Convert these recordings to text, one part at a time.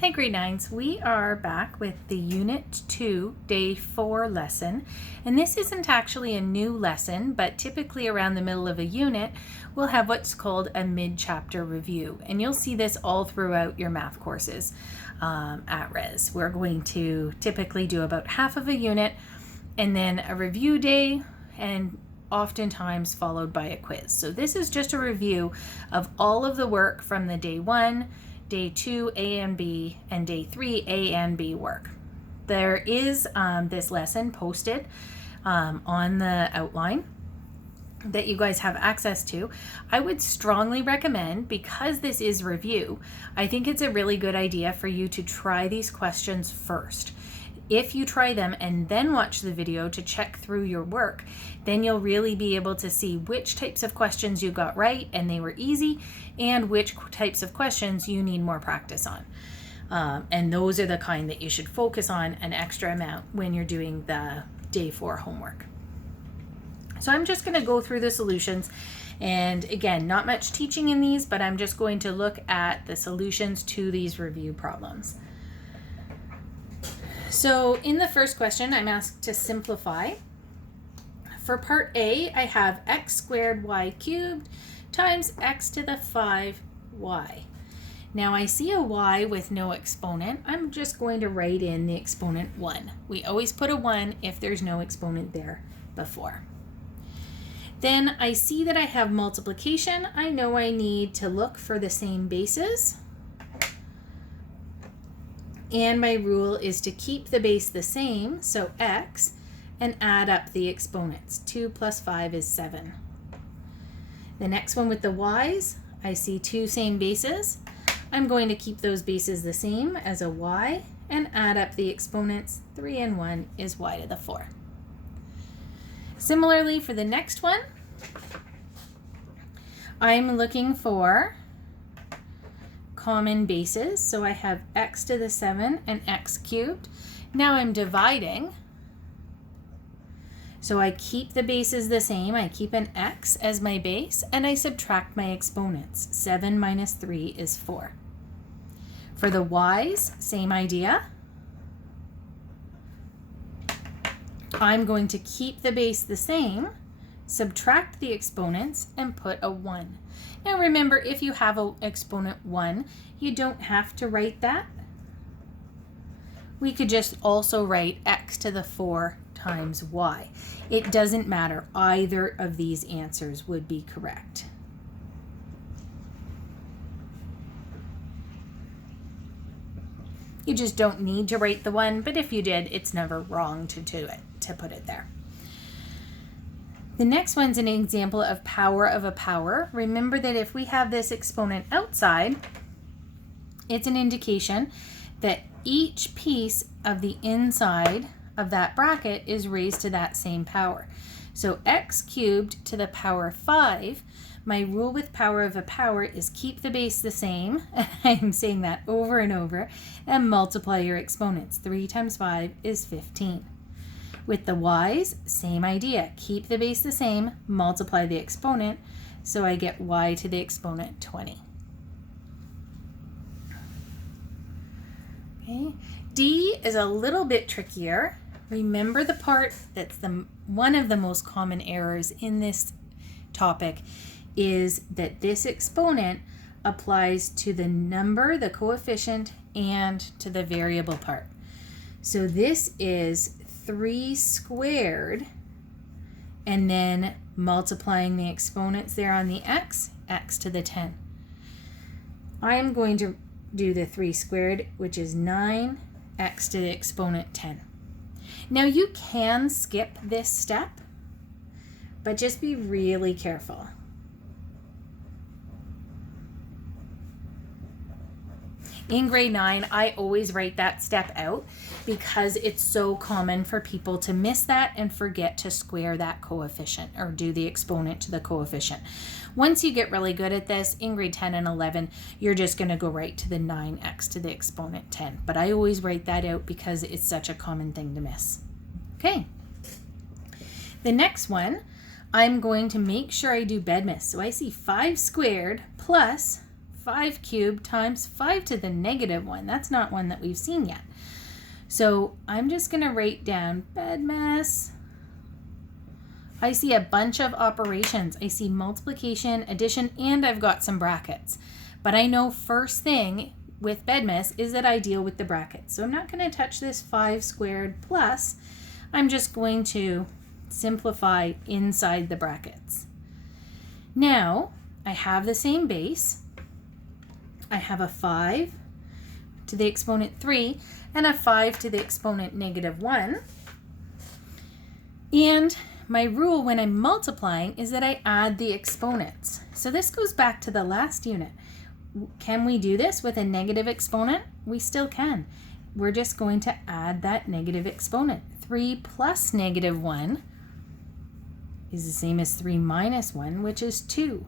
Hi grade 9s, we are back with the Unit 2 Day 4 lesson, and this isn't actually a new lesson, but typically around the middle of a unit we'll have what's called a mid-chapter review, and you'll see this all throughout your math courses at Res. We're going to typically do about half of a unit and then a review day, and oftentimes followed by a quiz. So this is just a review of all of the work from the Day 1, Day 2 A and B, and Day 3 A and B work. There is this lesson posted on the outline that you guys have access to. I would strongly recommend, because this is review, I think it's a really good idea for you to try these questions first. If you try them and then watch the video to check through your work, then you'll really be able to see which types of questions you got right and they were easy, and which types of questions you need more practice on. And those are the kind that you should focus on an extra amount when you're doing the Day 4 homework. So I'm just going to go through the solutions, and again, not much teaching in these, but I'm just going to look at the solutions to these review problems. So in the first question, I'm asked to simplify. For part A, I have x squared y cubed times x to the 5y. Now I see a y with no exponent. I'm just going to write in the exponent 1. We always put a 1 if there's no exponent there before. Then I see that I have multiplication. I know I need to look for the same bases. And my rule is to keep the base the same, so x, and add up the exponents. 2 plus 5 is 7. The next one with the y's, I see two same bases. I'm going to keep those bases the same as a y and add up the exponents. 3 and 1 is y to the 4. Similarly, for the next one, I'm looking for common bases. So I have x to the 7 and x cubed. Now I'm dividing. So I keep the bases the same. I keep an x as my base and I subtract my exponents. 7 minus 3 is 4. For the y's, same idea. I'm going to keep the base the same, subtract the exponents, and put a 1. Now remember, if you have an exponent 1, you don't have to write that. We could just also write x to the 4 times y. It doesn't matter. Either of these answers would be correct. You just don't need to write the 1, but if you did, it's never wrong to do it, to put it there. The next one's an example of power of a power. Remember that if we have this exponent outside, it's an indication that each piece of the inside of that bracket is raised to that same power. So x cubed to the power 5, my rule with power of a power is keep the base the same, I'm saying that over and over, and multiply your exponents. 3 times 5 is 15. With the y's, same idea. Keep the base the same, multiply the exponent, so I get y to the exponent 20. Okay. D is a little bit trickier. Remember, the part that's one of the most common errors in this topic is that this exponent applies to the number, the coefficient, and to the variable part. So this is 3 squared, and then multiplying the exponents there on the x to the 10. I'm going to do the 3 squared, which is 9, x to the exponent 10. Now you can skip this step, but just be really careful. In grade 9, I always write that step out because it's so common for people to miss that and forget to square that coefficient or do the exponent to the coefficient. Once you get really good at this, in grade 10 and 11, you're just going to go right to the 9x to the exponent 10. But I always write that out because it's such a common thing to miss. Okay. The next one, I'm going to make sure I do bedmiss. So I see 5 squared plus 5 cubed times 5 to the negative 1. That's not one that we've seen yet. So I'm just going to write down BEDMAS. I see a bunch of operations. I see multiplication, addition, and I've got some brackets. But I know first thing with BEDMAS is that I deal with the brackets. So I'm not going to touch this 5 squared plus. I'm just going to simplify inside the brackets. Now, I have the same base. I have a 5 to the exponent 3 and a 5 to the exponent negative 1. And my rule when I'm multiplying is that I add the exponents. So this goes back to the last unit. Can we do this with a negative exponent? We still can. We're just going to add that negative exponent. 3 plus negative 1 is the same as 3 minus 1, which is 2.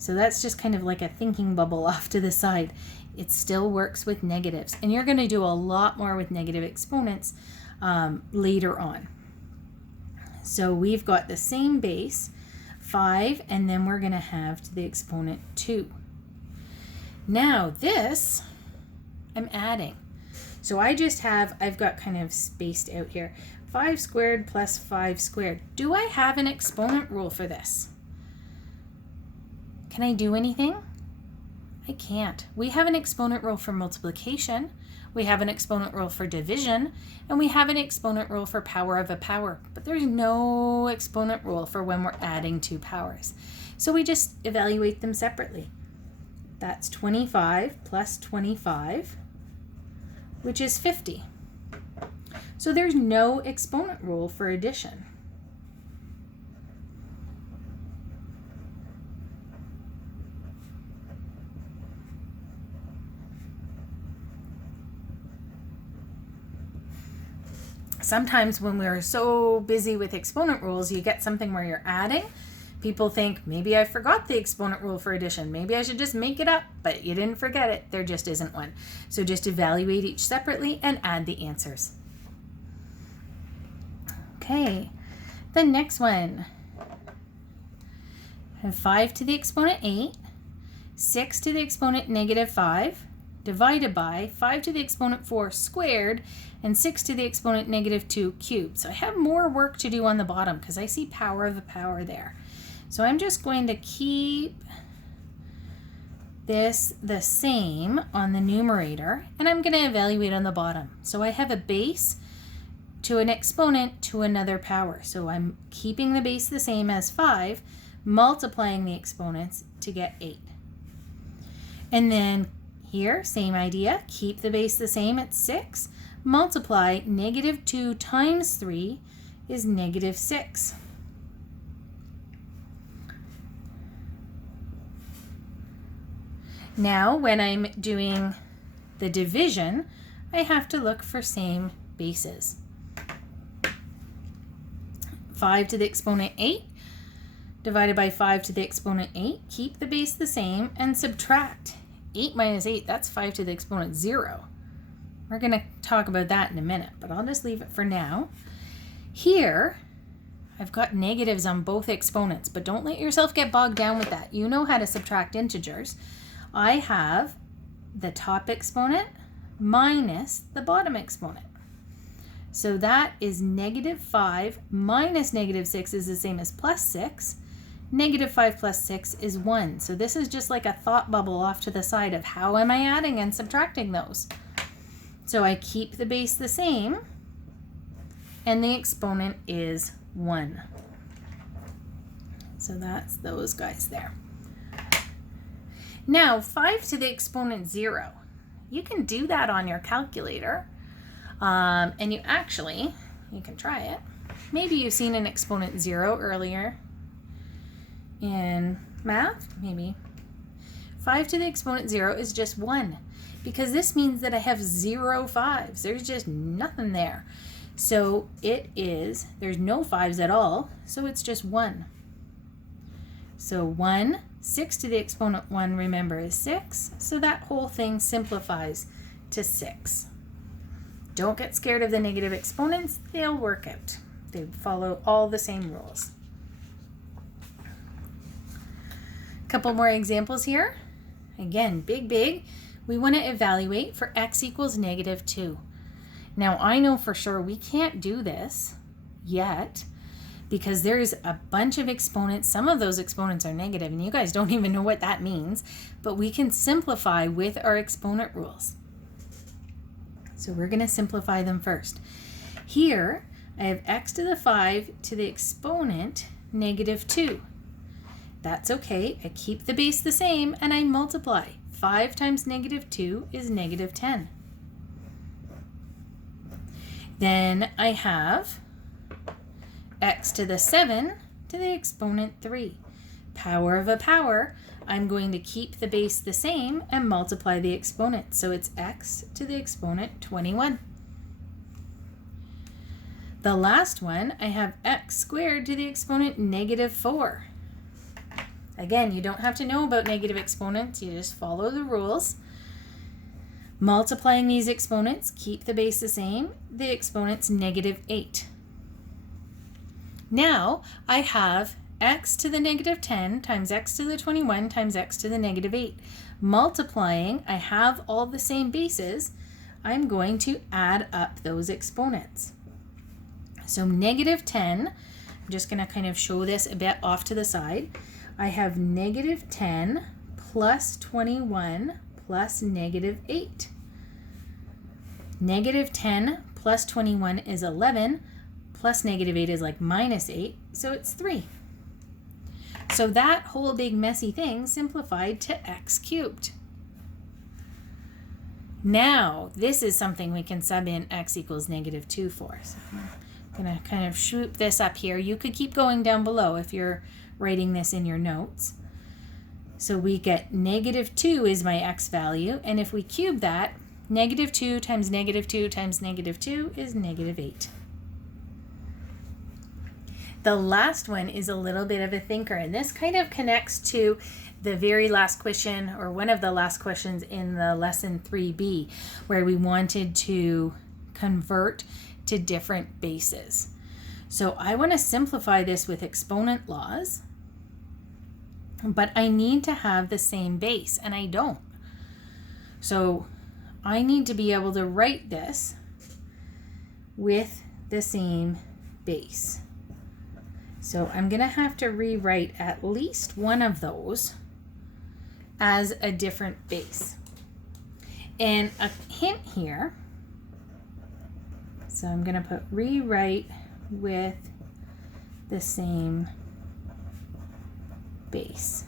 So that's just kind of like a thinking bubble off to the side. It still works with negatives. And you're going to do a lot more with negative exponents later on. So we've got the same base, 5, and then we're going to have to the exponent 2. Now this, I'm adding. So I've got kind of spaced out here. 5 squared plus 5 squared. Do I have an exponent rule for this? Can I do anything? I can't. We have an exponent rule for multiplication. We have an exponent rule for division, and we have an exponent rule for power of a power, but there's no exponent rule for when we're adding two powers. So we just evaluate them separately. That's 25 plus 25, which is 50. So there's no exponent rule for addition. Sometimes when we're so busy with exponent rules, you get something where you're adding. People think, maybe I forgot the exponent rule for addition. Maybe I should just make it up, but you didn't forget it. There just isn't one. So just evaluate each separately and add the answers. Okay, the next one. I have 5 to the exponent 8, 6 to the exponent negative 5, divided by 5 to the exponent 4 squared, and 6 to the exponent negative 2 cubed. So I have more work to do on the bottom because I see power of a power there. So I'm just going to keep this the same on the numerator, and I'm going to evaluate on the bottom. So I have a base to an exponent to another power. So I'm keeping the base the same as 5, multiplying the exponents to get 8. And then here, same idea, keep the base the same at 6, multiply negative 2 times 3 is negative 6. Now, when I'm doing the division, I have to look for same bases. 5 to the exponent 8 divided by 5 to the exponent 8. Keep the base the same and subtract. 8 minus 8, that's 5 to the exponent 0. We're going to talk about that in a minute, but I'll just leave it for now. Here, I've got negatives on both exponents, but don't let yourself get bogged down with that. You know how to subtract integers. I have the top exponent minus the bottom exponent. So that is negative 5 minus negative 6 is the same as plus 6. Negative 5 plus 6 is 1. So this is just like a thought bubble off to the side of how am I adding and subtracting those. So I keep the base the same, and the exponent is 1. So that's those guys there. Now, 5 to the exponent 0. You can do that on your calculator, and you can try it. Maybe you've seen an exponent 0 earlier in math, maybe. 5 to the exponent 0 is just 1, because this means that I have 0 5s. There's just nothing there. So there's no 5s at all, so it's just 1. So 1, 6 to the exponent 1, remember, is 6. So that whole thing simplifies to 6. Don't get scared of the negative exponents. They'll work out. They follow all the same rules. A couple more examples here. again, big, we want to evaluate for x equals -2. Now, I know for sure we can't do this yet because there's a bunch of exponents. Some of those exponents are negative, and you guys don't even know what that means, but we can simplify with our exponent rules. So we're going to simplify them first. Here, I have x to the 5 to the exponent -2. That's okay. I keep the base the same and I multiply. 5 times -2 is -10. Then I have x to the 7 to the exponent 3. Power of a power, I'm going to keep the base the same and multiply the exponent. So it's x to the exponent 21. The last one, I have x squared to the exponent -4. Again, you don't have to know about negative exponents. You just follow the rules. Multiplying these exponents, keep the base the same. The exponent's -8. Now, I have x to the -10 times x to the 21 times x to the -8. Multiplying, I have all the same bases. I'm going to add up those exponents. So -10, I'm just going to kind of show this a bit off to the side. I have -10 plus 21 plus -8. -10 plus 21 is 11, plus -8 is like -8, so it's 3. So that whole big messy thing simplified to x cubed. Now, this is something we can sub in x equals -2 for. So I'm going to kind of swoop this up here. You could keep going down below if you're writing this in your notes. So we get -2 is my x value, and if we cube that, -2 times -2 times -2 is -8. The last one is a little bit of a thinker, and this kind of connects to the very last question, or one of the last questions in the lesson 3B, where we wanted to convert to different bases. So I want to simplify this with exponent laws, but I need to have the same base, and I don't. So I need to be able to write this with the same base. So I'm going to have to rewrite at least one of those as a different base. And a hint here, so I'm going to put rewrite with the same base.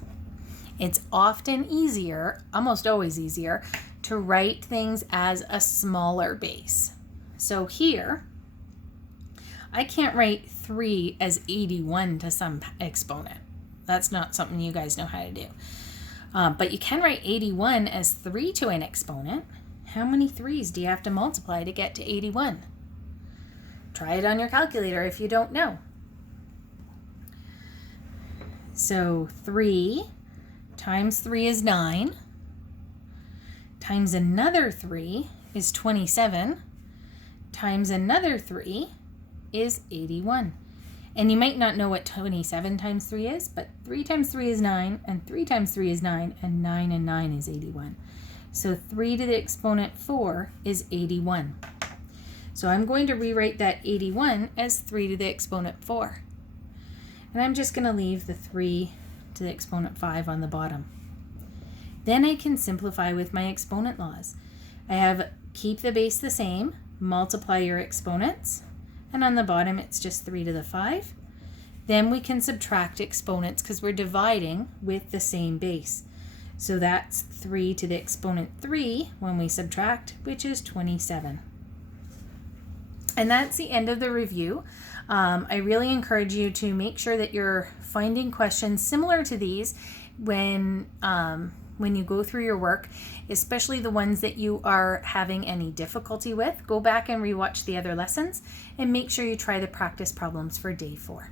It's often easier, almost always easier, to write things as a smaller base. So here, I can't write 3 as 81 to some exponent. That's not something you guys know how to do. But you can write 81 as 3 to an exponent. How many 3's do you have to multiply to get to 81? Try it on your calculator if you don't know. So 3 times 3 is 9, times another 3 is 27, times another 3 is 81. And you might not know what 27 times 3 is, but 3 times 3 is 9, and 3 times 3 is 9, and 9 and 9 is 81. So 3 to the exponent 4 is 81. So I'm going to rewrite that 81 as 3 to the exponent 4. And I'm just going to leave the 3 to the exponent 5 on the bottom. Then I can simplify with my exponent laws. I have keep the base the same, multiply your exponents, and on the bottom it's just 3 to the 5. Then we can subtract exponents because we're dividing with the same base. So that's 3 to the exponent 3 when we subtract, which is 27. And that's the end of the review. I really encourage you to make sure that you're finding questions similar to these when you go through your work, especially the ones that you are having any difficulty with. Go back and rewatch the other lessons and make sure you try the practice problems for day 4.